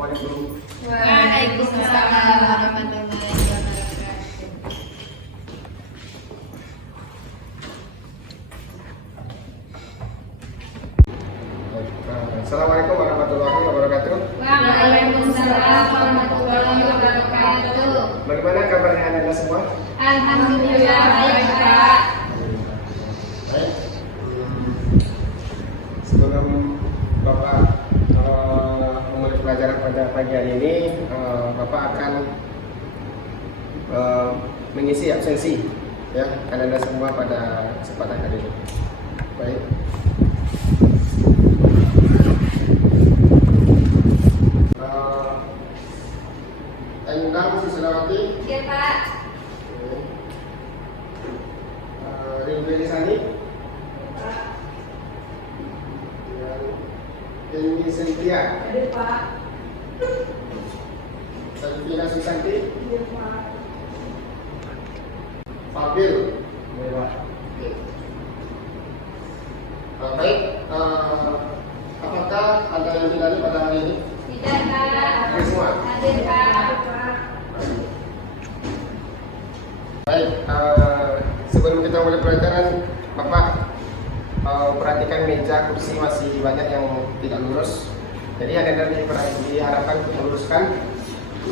Assalamualaikum. Waalaikumsalam warahmatullahi wabarakatuh. Assalamualaikum warahmatullahi wabarakatuh. Waalaikumsalam warahmatullahi wabarakatuh. Bagaimana kabarnya Anda semua? Alhamdulillah baik, Pak. Baik. Sebelum Bapak memulai pelajaran pada pagi hari ini, Bapak akan mengisi absensi ya Anda semua pada kesempatan kali ini. Baik. Undang Susilawati. Iya, Pak. Rindu Elisani. Eni Cynthia. Ada, Pak. Sabrina Susanti. Iya, Pak. Fadil. Baik. Apakah ada yang dilalui pada hari ini? Tidak, Pak. Oke semua. Hadir, Pak. Baik. Sebelum kita mulai pelajaran, Bapak perhatikan meja kursi masih banyak yang tidak lurus. Jadi Anda diharapkan untuk meluruskan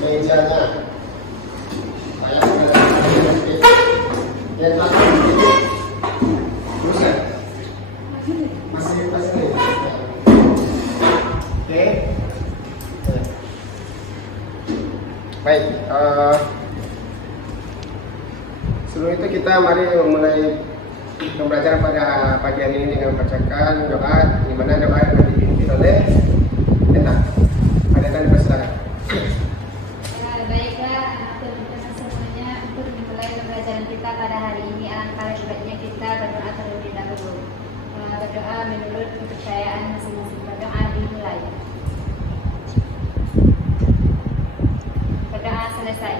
mejanya. Saya yang belakang luruskan. Masih nih. Oke. Baik. Sebelum itu kita mari mulai pembelajaran pada pagi hari ini dengan membacakan doa, di mana doa akan dipimpin oleh Enda. Ada dipersilakan. Baiklah, teman-teman semuanya, untuk memulai pembelajaran kita pada hari ini, alangkah baiknya kita berdoa terlebih dahulu. Berdoa menurut kepercayaan masing-masing. Berdoa dimulai. Berdoa selesai.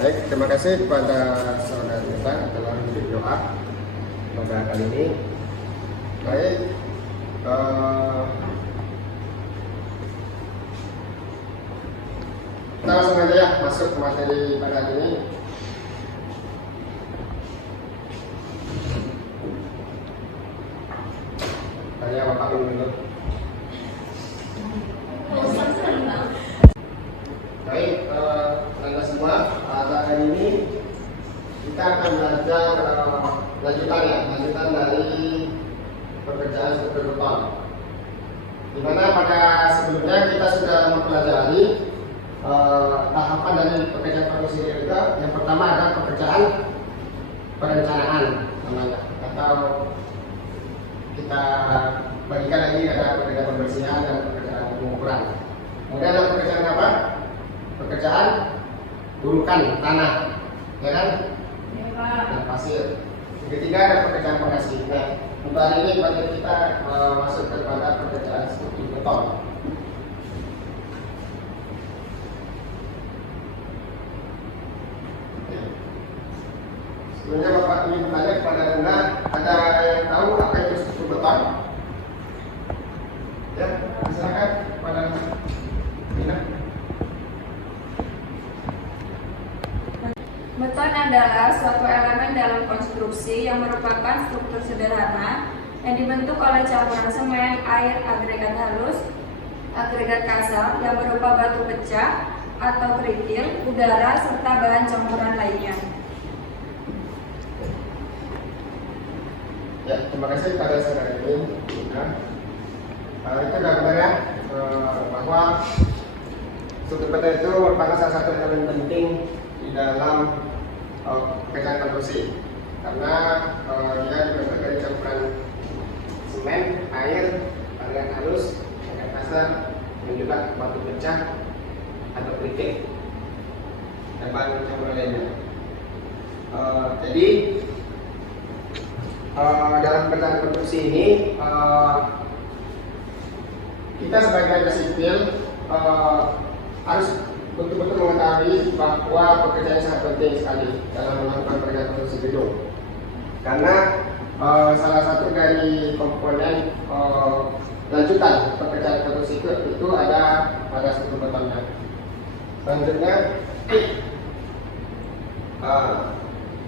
Baik, terima kasih kepada saudara kita telah menjadi doa pada kali ini. Baik, kita langsung aja ya masuk ke materi pada hari ini. Tanya Bapak dulu. Baik, Anda semua, pada hari ini kita akan belajar lanjutan dari pekerjaan struktur beton. Di mana pada sebelumnya kita sudah mempelajari tahapan dari pekerjaan produksi geotermal. Yang pertama adalah pekerjaan perencanaan namanya, atau kita bagikan lagi ada pekerjaan pembersihan dan pekerjaan pengukuran. Kemudian ada pekerjaan apa? Pekerjaan urukan tanah, ya kan? Ya, Pak. Dan pasir. Yang ketiga ada pekerjaan fondasi. Nah, untuk hari ini materi kita masuk kepada pekerjaan struktur beton. Sebenarnya Bapak ingin bertanya kepada Anda, ada yang tahu apa itu struktur beton? Ya, silakan kepada Dina. Beton adalah suatu elemen dalam konstruksi yang merupakan struktur sederhana yang dibentuk oleh campuran semen, air, agregat halus, agregat kasar yang berupa batu pecah atau kerikil, udara, serta bahan campuran lainnya. Ya, terima kasih kepada saudara ini. Itu sudah benar ya, bahwa struktur beton itu merupakan salah satu elemen penting di dalam pekerjaan konstruksi, karena dia dibentuk dari campuran semen, air, agregat halus, agregat kasar, dan juga batu pecah atau kerikil dan bahan campuran lainnya. Jadi dalam pekerjaan konstruksi ini kita sebagai tenaga sipil harus betul-betul mengetahui bahwa pekerjaan sangat penting sekali dalam melakukan pekerjaan konstruksi gedung, karena salah satu dari komponen lanjutan pekerjaan konstruksi itu ada pada struktur betonnya. Selanjutnya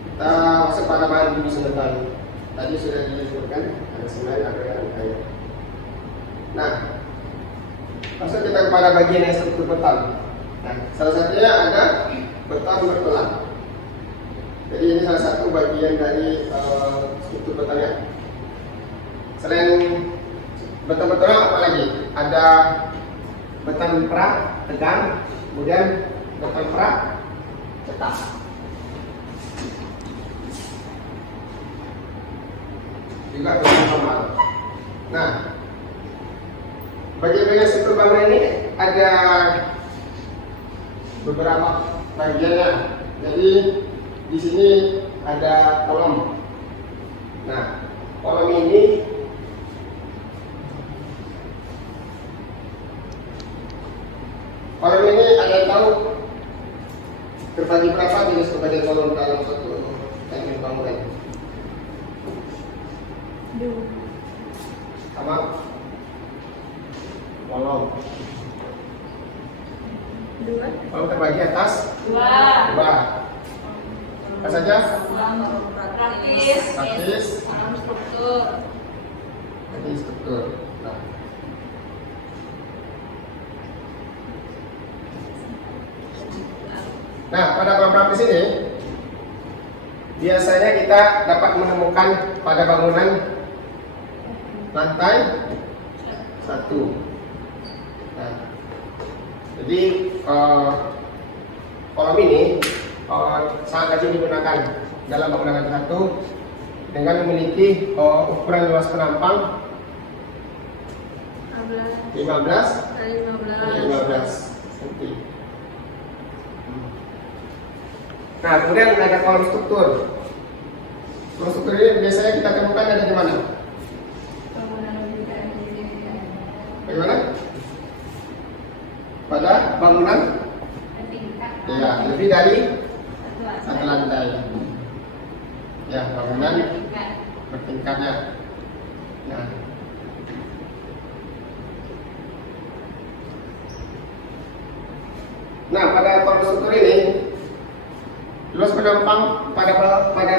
kita masuk pada bahan bimbing beton. Tadi sudah disebutkan ada semen, agregat, dan kayu. Nah, masuk kita kepada bagian yang struktur beton. Nah, salah satunya ada beton bertulang. Jadi ini salah satu bagian dari struktur betonnya. Selain beton bertulang apa lagi? Ada beton perak tegang, kemudian beton perak cetak. Juga beton normal. Nah, bagian-bagian struktur bangunan ini ada beberapa bagiannya. Jadi di sini ada kolom. Nah, kolom ini ada yang tahu terbagi berapa jenis pembagian kolom dalam satu teknik bangunan? Sama kolom. Kolom terbagi atas dua. Apa saja? Praktis, struktur. jadi struktur. Nah, pada kolom praktis ini biasanya kita dapat menemukan pada bangunan lantai 1. Nah, jadi kolom ini sangat lazim digunakan dalam bangunan lantai 1 dengan memiliki ukuran luas penampang 15 cm. Nah, kemudian ada kolom struktur. Kolom struktur ini biasanya kita temukan ada di mana? Bagaimana? Pada bangunan? Ya, lebih dari satu lantai. Ya, bangunan bertingkatnya. Nah, pada kolom struktur ini luas penampang pada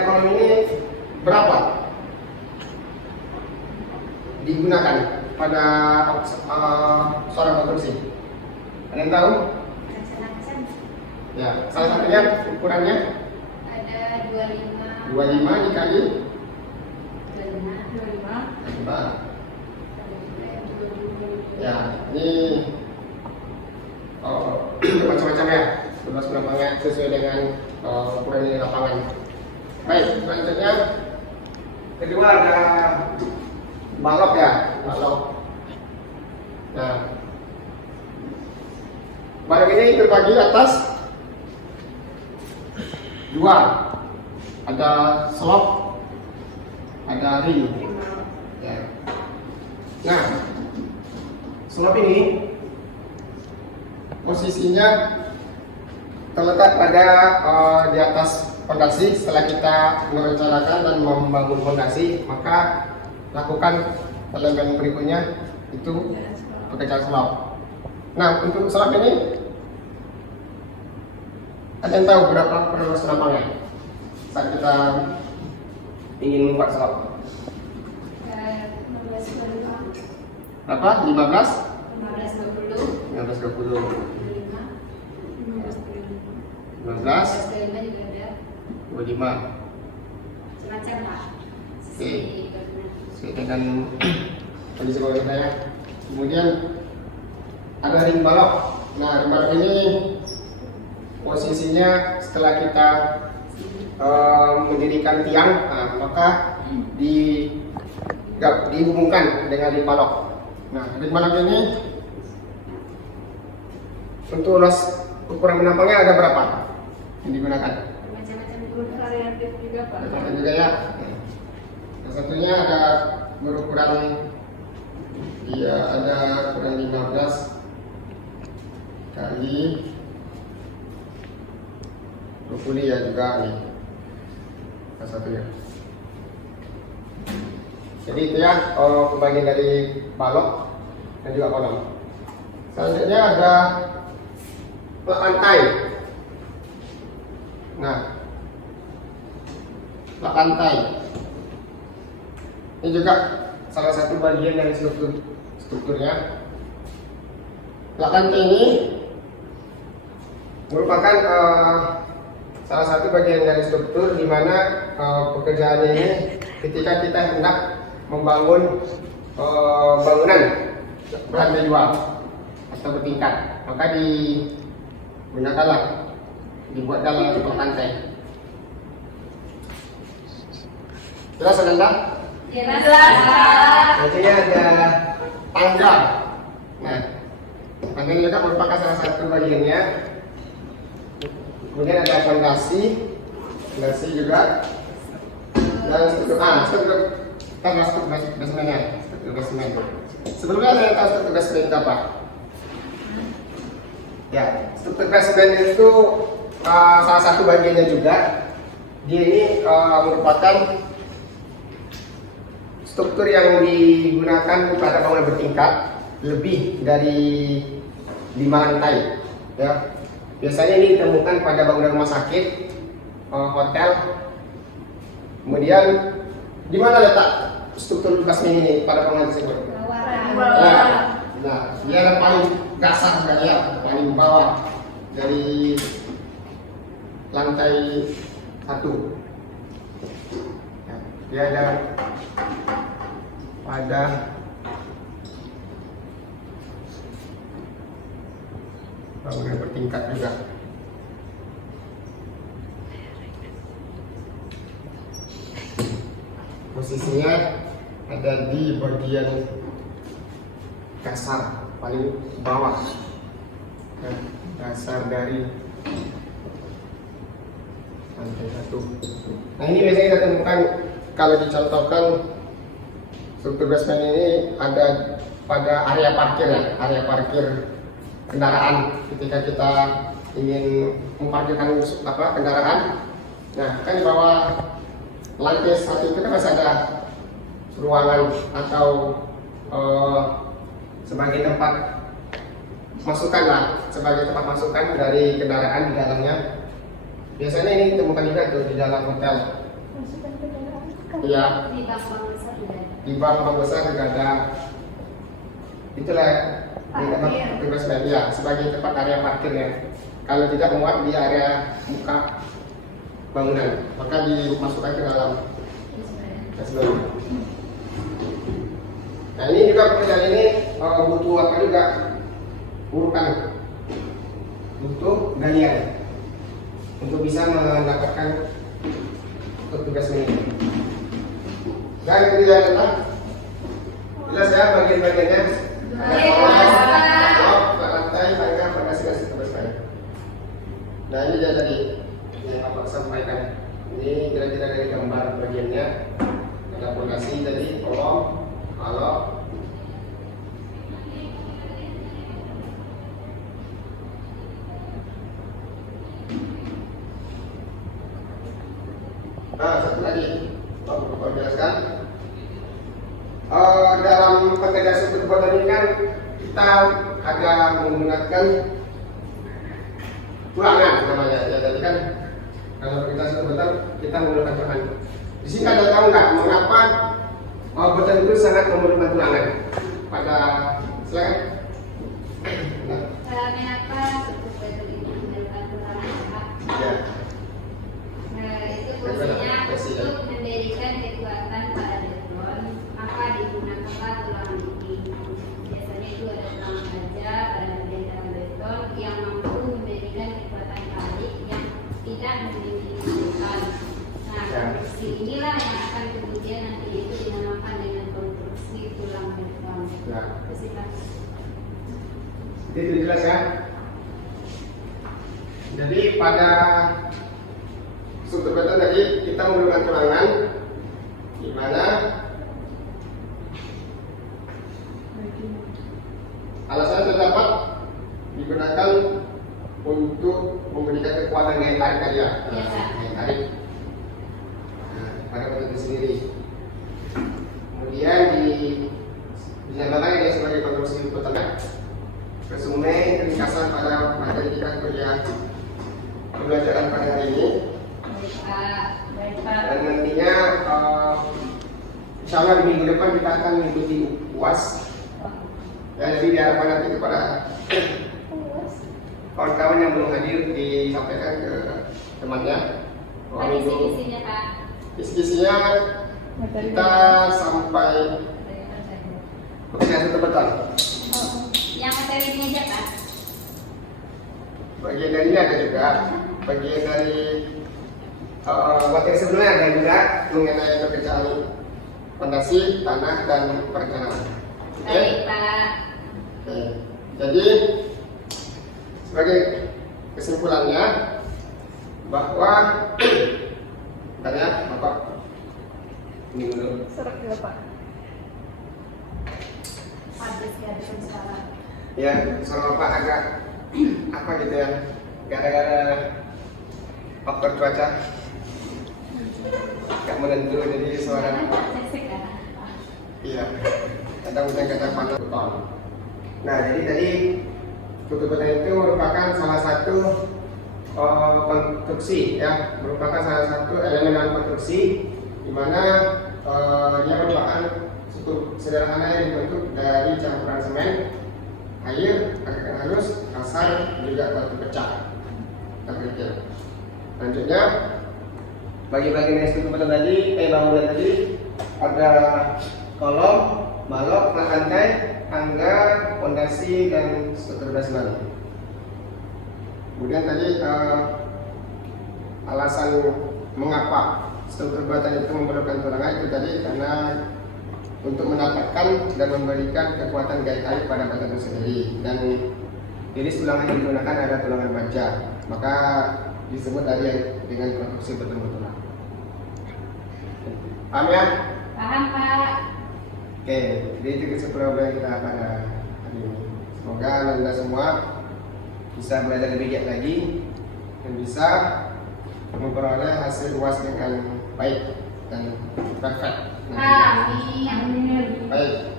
kolom ini berapa digunakan pada seorang konstruksi? Ada yang tahu? Ya, salah satunya ukurannya Ada 25 dikali 25. Ya, ini macam-macam ya, luas penampangnya sesuai dengan ukuran di lapangan. Baik, selanjutnya kedua ada balok ya, balok. Nah, balok ini terbagi atas dua, ada slop, ada ring. Ya. Nah, slop ini posisinya terletak pada di atas fondasi. Setelah kita merencanakan dan membangun fondasi, maka lakukan elemen berikutnya itu pekerjaan slab. Nah, untuk slab ini ada yang tahu berapa luas penampangnya saat kita ingin membuat slab? Berapa? 15? 15-20 25 Semacam lah. Oke. Sesuai dengan kondisi bangunan saya. Kemudian ada ring balok. Nah, ring balok ini posisinya setelah kita mendirikan tiang, maka dihubungkan dengan ring balok. Nah, ring balok ini untuk luas ukuran penampangnya ada berapa yang digunakan? Macam-macam Variatif juga Pak. Macam juga ya. Salah satunya ada berukuran, dia ada ukuran 15 kali 20 ya juga nih. Salah satunya. Jadi itu ya pembagian dari balok. dan juga kolom. Selanjutnya ada lantai. Nah, lantai ini juga salah satu bagian dari strukturnya. Lantai ini merupakan salah satu bagian dari struktur di mana pekerjaan ini ketika kita hendak membangun bangunan berlantai 2 atau bertingkat, maka dibuatkanlah untuk lantai. Jelas Anda? Jelas. Nantinya ada tangga. Nah, tangga ini juga merupakan salah satu bagiannya. Kemudian ada fondasi juga, dan struktur basement. Sebelumnya ada yang tahu struktur basement itu apa? Ya, struktur basement itu salah satu bagiannya juga. Dia ini merupakan struktur yang digunakan pada bangunan bertingkat lebih dari 5 lantai. Ya. Biasanya ini ditemukan pada bangunan rumah sakit, hotel. Kemudian di mana letak struktur basement ini pada bangunan tersebut? Nah, dia ada paling dasar ya, paling bawah dari lantai 1. Ya, dia ada pada bangunan bertingkat juga. Posisinya ada di bagian dasar paling bawah, dasar dari lantai 1. Nah, ini biasanya kita temukan kalau dicontohkan struktur basement ini ada pada area parkir ya, area parkir kendaraan ketika kita ingin memparkirkan kendaraan. Nah, kan di bawah lantai 1 itu kan masih ada ruangan atau sebagai tempat masukan lah, sebagai tempat masukan dari kendaraan di dalamnya. Biasanya ini ditemukan juga tuh di dalam hotel. Iya. Di bank besar juga ada. Itulah basement ya, sebagai tempat area parkirnya. Kalau tidak muat di area muka bangunan, maka dimasukkan ke dalam basement. Nah, ini juga pekerjaan ini butuh apa juga? Butuh galian untuk bisa mendapatkan tugas ini. Dan kerjaan apa? Jelas ya bagian-bagiannya. Lantai, tangga, fondasi terus saya. Nah, ini dia tadi yang Bapak sampaikan. Ini kira-kira dari gambar bagiannya. Ada fondasi tadi, kolom, kalau satu lagi, Bapak jelaskan. Dalam pekerjaan struktur bangunan ini kan kita ada menggunakan tulangan namanya. Ya, tadi kan kalau kita struktur kita menggunakan tulangan. Di sini ada tahu nggak mengapa beton itu sangat memerlukan tulangan? Pada silakan. Mengapa struktur beton itu memerlukan tulangan, Pak? Ya. Nah, itu fungsinya untuk mendirikan kekuatan pada beton, maka digunakanlah tulangan ini. Biasanya itu ada tulangan baja pada bagian beton yang mampu memberikan kekuatan tarik yang tidak memiliki beton. Nah, konstruksi inilah yang akan kemudian nanti itu dinamakan dengan konstruksi tulang beton. Ya. Terima kasih. Itu jelas ya. Jadi pada struktur beton tadi kita menggunakan tulangan, di mana alasannya terdapat digunakan untuk memberikan kekuatan gaya tarik tadi ya, gaya tarik pada beton itu sendiri. Kemudian dinamakan sebagai konstruksi sebutannya resume ringkasan pada materi kita kuliah pembelajaran pada hari ini. Baik Pak. Dan nantinya insya Allah di minggu depan kita akan mengikuti UAS. Ya, jadi diharapkan nanti kepada kawan-kawan yang belum hadir disampaikan ke temannya. Apa isi-isinya Pak? Isi-isinya kita sampai pekerjaan betul. Yang materinya aja Pak. Bagian dari ini ada juga, bagian dari materi sebelumnya ada juga mengenai pekerjaan fondasi, tanah, dan perencanaan. Baik Pak. Oke. Jadi sebagai kesimpulannya bahwa tanya Bapak ini dulu. Serak ya Pak. Habis ya bicara. Ya, suara Bapak agak apa gitu ya, gara-gara faktor cuaca gak menentu, jadi suara iya kadang hujan kadang panas betul. Nah, jadi tadi ketutupan itu merupakan salah satu konstruksi ya, merupakan salah satu elemen dalam konstruksi di mana dia merupakan struktur sederhana yang dibentuk dari campuran semen, air, agregat halus, kasar, juga batu pecah. Selanjutnya bagi bagian struktur tadi, bangunan tadi ada kolom, balok, lantai, tangga, fondasi, dan struktur dasar. Kemudian tadi alasan mengapa struktur batan itu memerlukan tulangan itu tadi karena untuk mendapatkan dan memberikan kekuatan gaya tarik pada batan itu sendiri, dan jenis tulangan yang digunakan ada tulangan baja, maka disebut tadi dengan konstruksi betul-betulan. Paham ya? Paham Pak. Oke, jadi itu kesimpulan kita pada hari ini. Semoga Anda semua bisa belajar lebih giat lagi dan bisa memperoleh hasil UAS dengan baik dan perfect. Amin. Baik,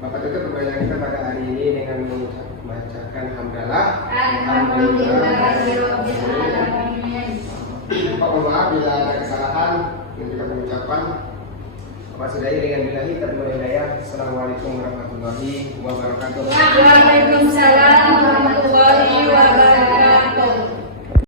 Bapak tutup pembelajaran kita pada hari ini dengan membacakan hamdalah. Mohon maaf bila ada kesalahan dan juga pengucapan. Bapak sudahi dengan billahi taufiq wal hidayah. Assalamualaikum warahmatullahi wabarakatuh. Waalaikumsalam.